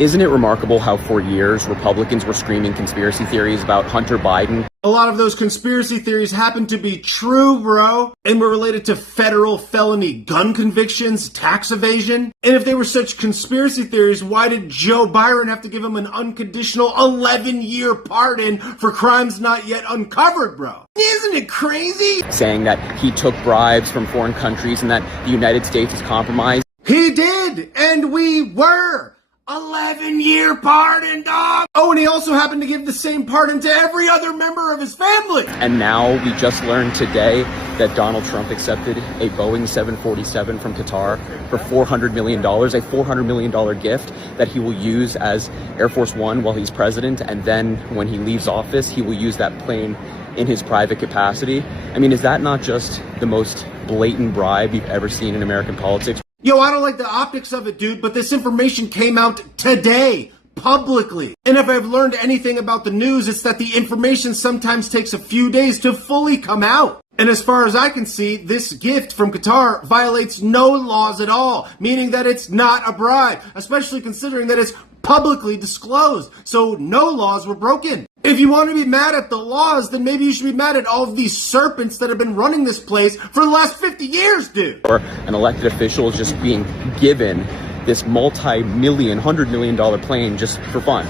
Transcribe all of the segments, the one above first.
Isn't it remarkable how for years Republicans were screaming conspiracy theories about Hunter Biden? A lot of those conspiracy theories happen to be true, bro, and were related to federal felony gun convictions, tax evasion. And if they were such conspiracy theories, why did Joe Biden have to give him an unconditional 11-year pardon for crimes not yet uncovered, bro? Isn't it crazy? Saying that he took bribes from foreign countries and that the United States is compromised. He did, and we were. 11-year pardon, dog! Oh, and he also happened to give the same pardon to every other member of his family! And now we just learned today that Donald Trump accepted a Boeing 747 from Qatar for $400 million, a $400 million gift that he will use as Air Force One while he's president, and then when he leaves office, he will use that plane in his private capacity. I mean, is that not just the most blatant bribe you've ever seen in American politics? Yo, I don't like the optics of it, dude, but this information came out today, publicly. And if I've learned anything about the news, it's that the information sometimes takes a few days to fully come out. And as far as I can see, this gift from Qatar violates no laws at all, meaning that it's not a bribe, especially considering that it's publicly disclosed. So no laws were broken. If you want to be mad at the laws, then maybe you should be mad at all of these serpents that have been running this place for the last 50 years, dude. Or an elected official is just being given this multi-million, $100 million plane just for fun.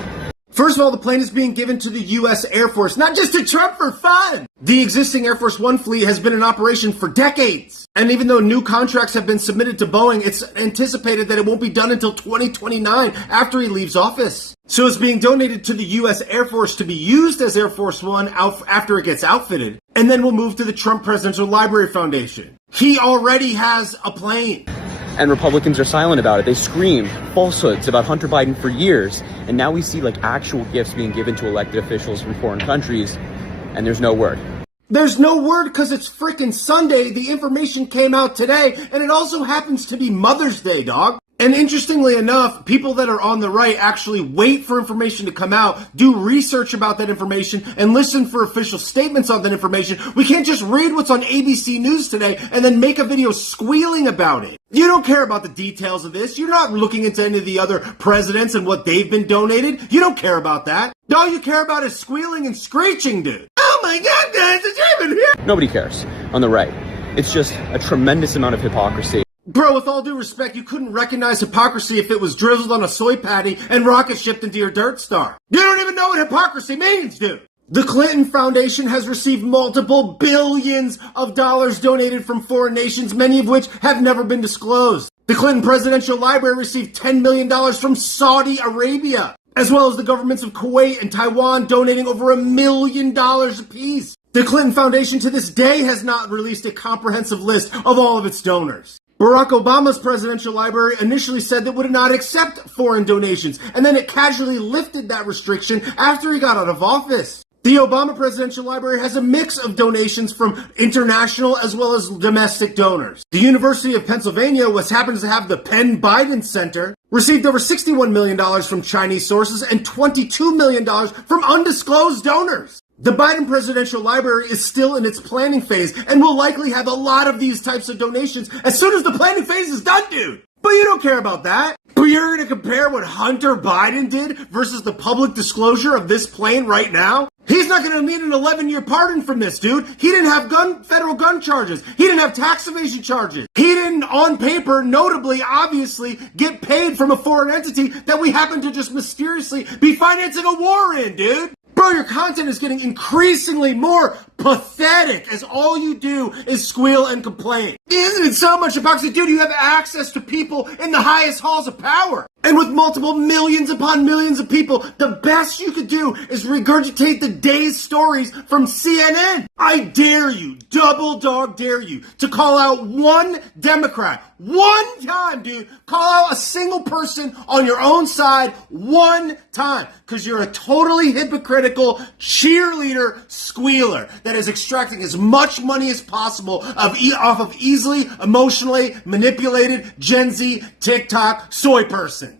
First of all, the plane is being given to the U.S. Air Force, not just to Trump for fun. The existing Air Force One fleet has been in operation for decades. And even though new contracts have been submitted to Boeing, it's anticipated that it won't be done until 2029 after he leaves office. So it's being donated to the U.S. Air Force to be used as Air Force One after it gets outfitted. And then we'll move to the Trump Presidential Library Foundation. He already has a plane. And Republicans are silent about it. They scream falsehoods about Hunter Biden for years. And now we see like actual gifts being given to elected officials from foreign countries. And there's no word. There's no word because it's frickin' Sunday. The information came out today. And it also happens to be Mother's Day, dog. And interestingly enough, people that are on the right actually wait for information to come out, do research about that information, and listen for official statements on that information. We can't just read what's on ABC News today and then make a video squealing about it. You don't care about the details of this. You're not looking into any of the other presidents and what they've been donated. You don't care about that. All you care about is squealing and screeching, dude. Oh my God, guys, it's even here. Nobody cares on the right. It's just a tremendous amount of hypocrisy. Bro, with all due respect, you couldn't recognize hypocrisy if it was drizzled on a soy patty and rocket shipped into your dirt star. You don't even know what hypocrisy means, dude. The Clinton Foundation has received multiple billions of dollars donated from foreign nations, many of which have never been disclosed. The Clinton Presidential Library received $10 million from Saudi Arabia, as well as the governments of Kuwait and Taiwan donating over $1 million apiece. The Clinton Foundation to this day has not released a comprehensive list of all of its donors. Barack Obama's presidential library initially said that it would not accept foreign donations, and then it casually lifted that restriction after he got out of office. The Obama Presidential Library has a mix of donations from international as well as domestic donors. The University of Pennsylvania, which happens to have the Penn Biden Center, received over $61 million from Chinese sources and $22 million from undisclosed donors. The Biden Presidential Library is still in its planning phase and will likely have a lot of these types of donations as soon as the planning phase is done, dude. But you don't care about that. But you're going to compare what Hunter Biden did versus the public disclosure of this plane right now? He's not going to need an 11-year pardon from this, dude. He didn't have federal gun charges. He didn't have tax evasion charges. He didn't, on paper, notably, obviously, get paid from a foreign entity that we happen to just mysteriously be financing a war in, dude. Bro, your content is getting increasingly more pathetic as all you do is squeal and complain. Isn't it so much hypocrisy? Dude, you have access to people in the highest halls of power. And with multiple millions upon millions of people, the best you could do is regurgitate the day's stories from CNN. I dare you, double dog dare you, to call out one Democrat, one time, dude. Call out a single person on your own side one time, because you're a totally hypocritical cheerleader squealer that is extracting as much money as possible off of easily, emotionally manipulated Gen Z, TikTok, soy person.